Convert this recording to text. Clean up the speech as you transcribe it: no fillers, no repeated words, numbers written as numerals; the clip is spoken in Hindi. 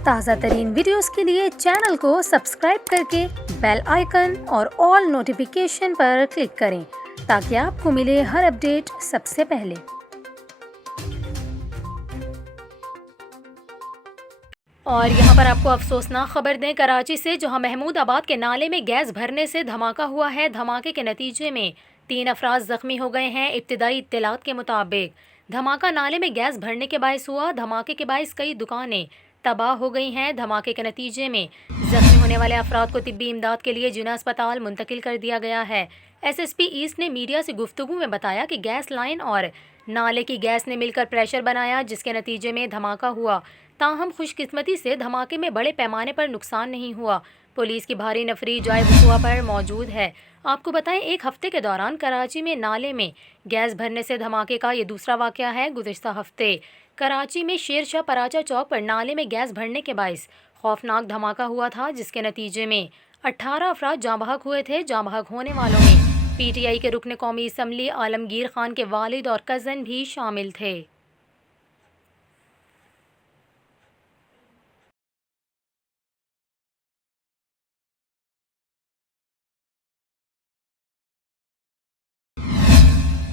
ताज़ा तरीन वीडियोस के लिए चैनल को सब्सक्राइब करके बेल आइकन और ऑल नोटिफिकेशन पर क्लिक करें ताकि आपको मिले हर अपडेट सबसे पहले। और यहाँ पर आपको अफसोसनाक खबर दें कराची से, जहाँ महमूदाबाद के नाले में गैस भरने से धमाका हुआ है। धमाके के नतीजे में 3 अफराद जख्मी हो गए हैं। इब्तिदाई इत्तलात के मुताबिक धमाका नाले में गैस भरने के बायस हुआ। धमाके के बायस कई दुकानें तबाह हो गई हैं। धमाके के नतीजे में जख्मी होने वाले अफराद को तिब्बी इमदाद के लिए जिना अस्पताल मुंतकिल कर दिया गया है। SSP ईस्ट ने मीडिया से गुफ्तगू में बताया कि गैस लाइन और नाले की गैस ने मिलकर प्रेशर बनाया, जिसके नतीजे में धमाका हुआ। ताहम खुशकिस्मती से धमाके में बड़े पैमाने पर नुकसान नहीं हुआ। पुलिस की भारी नफरी जाए वक़ुआ पर मौजूद है। आपको बताएं, एक हफ्ते के दौरान कराची में नाले में गैस भरने से धमाके का ये दूसरा वाक़या है। गुज़िश्ता हफ्ते कराची में शेरशाह पराचा चौक पर नाले में गैस भरने के बायस खौफनाक धमाका हुआ था, जिसके नतीजे में 18 अफराद जाँ बहक हुए थे। जाँ बहक होने वालों में PTI के रुकन कौमी असम्बली आलमगीर खान के वालिद और कज़न भी शामिल थे।